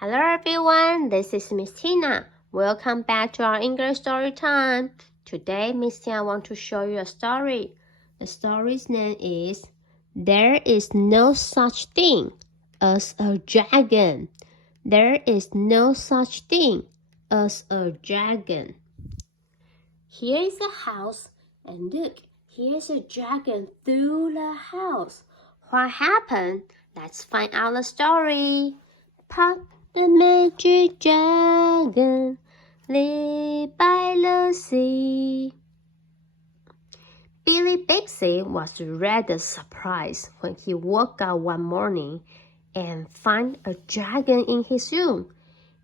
Hello everyone, this is Ms.Tina. Welcome back to our English story time. Today, Ms.Tina wants to show you a story. The story's name is There is no such thing as a dragon. There is no such thing as a dragon. Here is a house, and look, here's a dragon through the house. What happened? Let's find out the story. Pop the magic dragon lived by the sea. Billy Bixby was rather surprised when he woke up one morning and found a dragon in his room.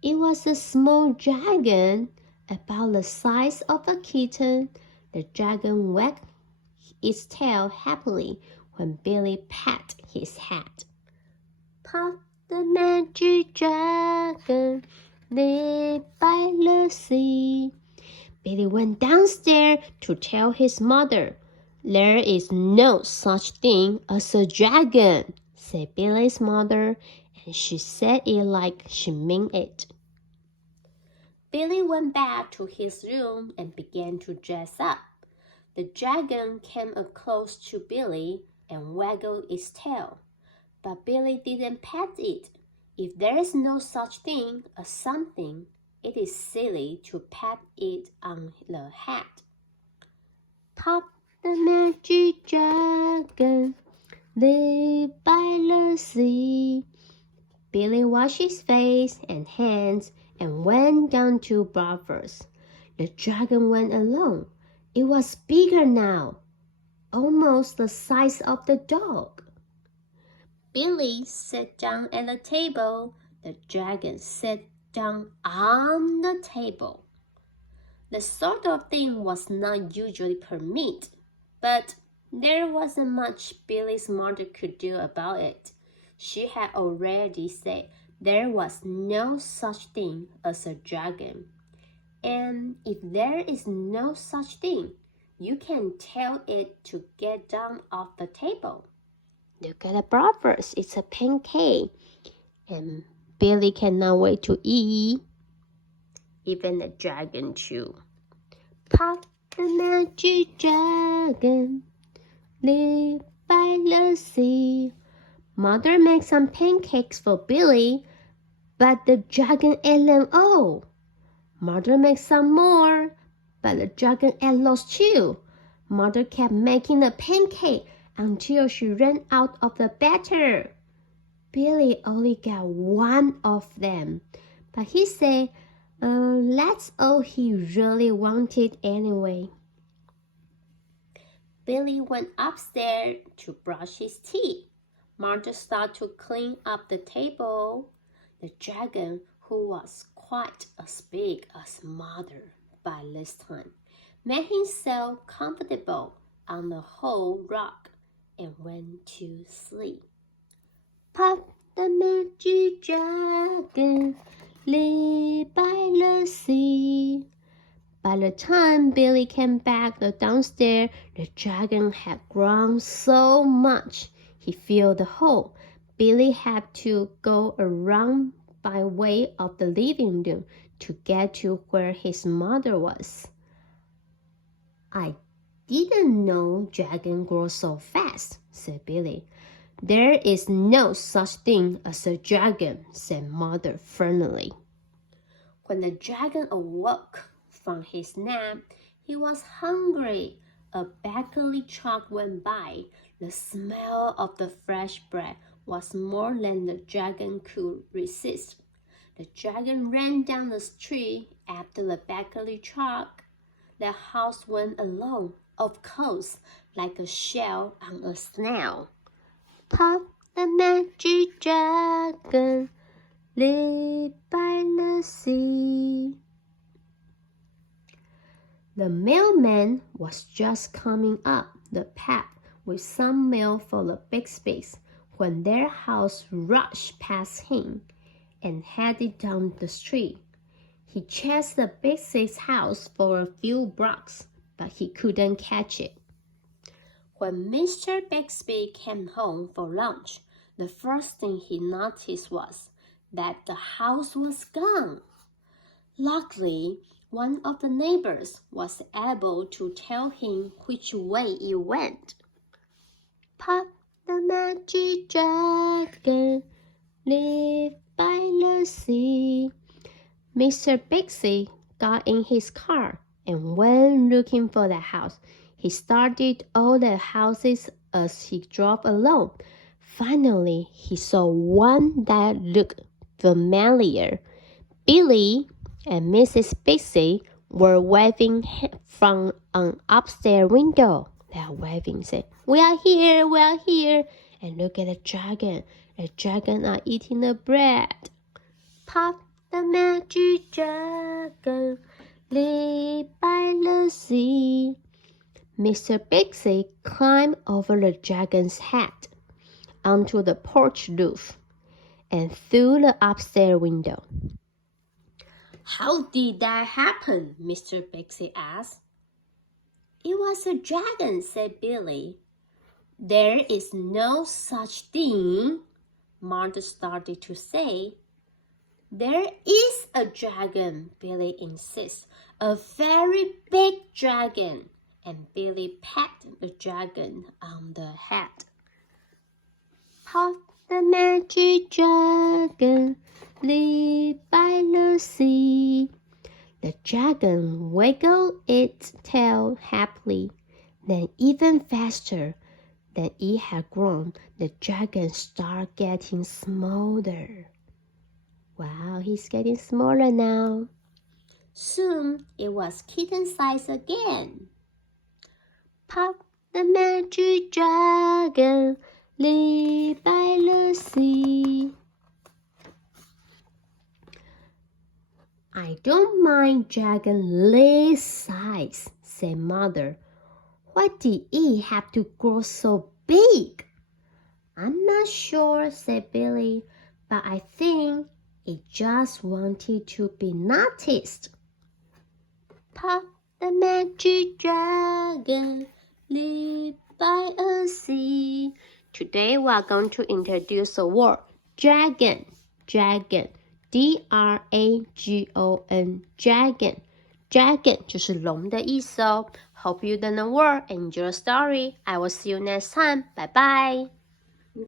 It was a small dragon, about the size of a kitten. The dragon wagged its tail happily when Billy patted his head. Pop the magic dragon lived by the sea. Billy went downstairs to tell his mother. There is no such thing as a dragon, said Billy's mother, and she said it like she meant it. Billy went back to his room and began to dress up. The dragon came up close to Billy and waggled its tail. But Billy didn't pet it. If there is no such thing as something, it is silly to pat it on the head. Pop the magic dragon lived by the sea. Billy washed his face and hands and went down to breakfast. The dragon went alone. It was bigger now, almost the size of the dog. Billy sat down at the table. The dragon sat down on the table. The sort of thing was not usually permitted, but there wasn't much Billy's mother could do about it. She had already said there was no such thing as a dragon. And if there is no such thing, you can tell it to get down off the table. Look at the breakfast, it's a pancake. And Billy cannot wait to eat. Even the dragon too. Pop the magic dragon, live by the sea. Mother makes some pancakes for Billy, but the dragon ate them all. Mother makes some more, but the dragon ate those too. Mother kept making the pancake until she ran out of the batter. Billy only got one of them, but he said, that's all he really wanted anyway. Billy went upstairs to brush his teeth. Mother started to clean up the table. The dragon, who was quite as big as Mother by this time, made himself comfortable on the whole rock and went to sleep. Pop the magic dragon, lived by the sea. By the time Billy came back downstairs, the dragon had grown so much he filled the hole. Billy had to go around by way of the living room to get to where his mother was. I didn't know dragon grow so fast, said Billy. There is no such thing as a dragon, said Mother firmly. When the dragon awoke from his nap, he was hungry. A bakery truck went by. The smell of the fresh bread was more than the dragon could resist. The dragon ran down the street after the bakery truck. The house went along, of course, like a shell on a snail. Pop the magic dragon, lived by the sea. The mailman was just coming up the path with some mail for the Bixbys when their house rushed past him and headed down the street. He chased the Bixby's house for a few blocks, but he couldn't catch it. When Mr. Bixby came home for lunch, the first thing he noticed was that the house was gone. Luckily, one of the neighbors was able to tell him which way it went. Pop the magic dragon lived by the sea. Mr. Bixby got in his car and went looking for the house. He studied all the houses as he drove along. Finally, he saw one that looked familiar. Billy and Mrs. Bixby were waving from an upstairs window. They are waving, saying, "We are here, we are here." And look at the dragon. The dragon are eating the bread. Pop the magic dragon lived by the sea. Mr. Bixby climbed over the dragon's head onto the porch roof and through the upstairs window. "How did that happen?" Mr. Bixby asked. "It was a dragon," said Billy. "There is no such thing," Martha started to say. "There is a dragon," Billy insists. "A very big dragon." And Billy patted the dragon on the head. Pop the magic dragon lived by the sea. The dragon wiggled its tail happily. Then even faster than it had grown, the dragon started getting smaller. Wow, he's getting smaller now. Soon it was kitten size again. Pop the magic dragon lived by the sea. "I don't mind dragon leg size," said Mother. "Why did it have to grow so big?" "I'm not sure," said Billy, "but I think it just wanted to be noticed." Pop the magic dragon lived by a sea. Today we are going to introduce the word dragon. Dragon, D-R-A-G-O-N, dragon. Dragon 就是龙的意思哦。Hope you learn the word and enjoy the story. I will see you next time. Bye bye.